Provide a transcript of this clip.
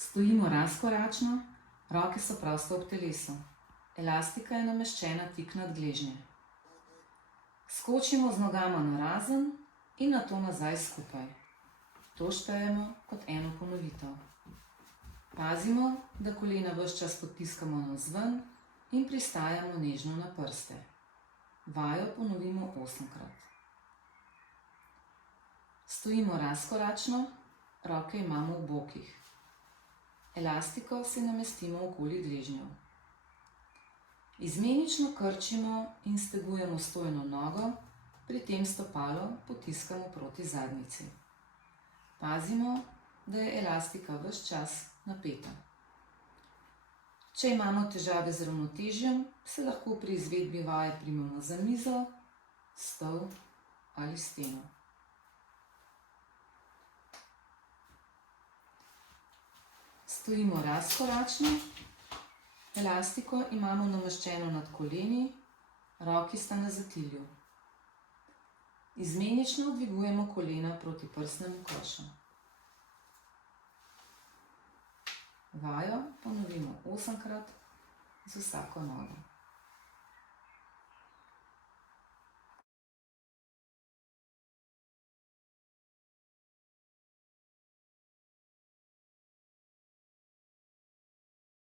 Stojimo razkoračno, roke so prosto ob telesu. Elastika je nameščena tik nad gležnje. Skočimo z nogama narazen in nato nazaj skupaj. To štejemo kot eno ponovitev. Pazimo, da kolena ves čas potiskamo navzven in pristajamo nežno na prste. Vajo ponovimo 8-krat. Stojimo razkoračno, roke imamo v bokih. Elastiko si namestimo okoli gležnjev. Izmenično krčimo in stegujemo stojno nogo, pri tem stopalo potiskamo proti zadnjici. Pazimo, da je elastika ves čas napeta. Če imamo težave z ravnotežjem, se lahko pri izvedbi vaje primemo za mizo, stol ali steno. Stojimo razkoračno, elastiko imamo nameščeno nad koleni, roki sta na zatilju. Izmenično dvigujemo kolena proti prsnemu košu. Vajo ponovimo 8-krat z vsako nogo.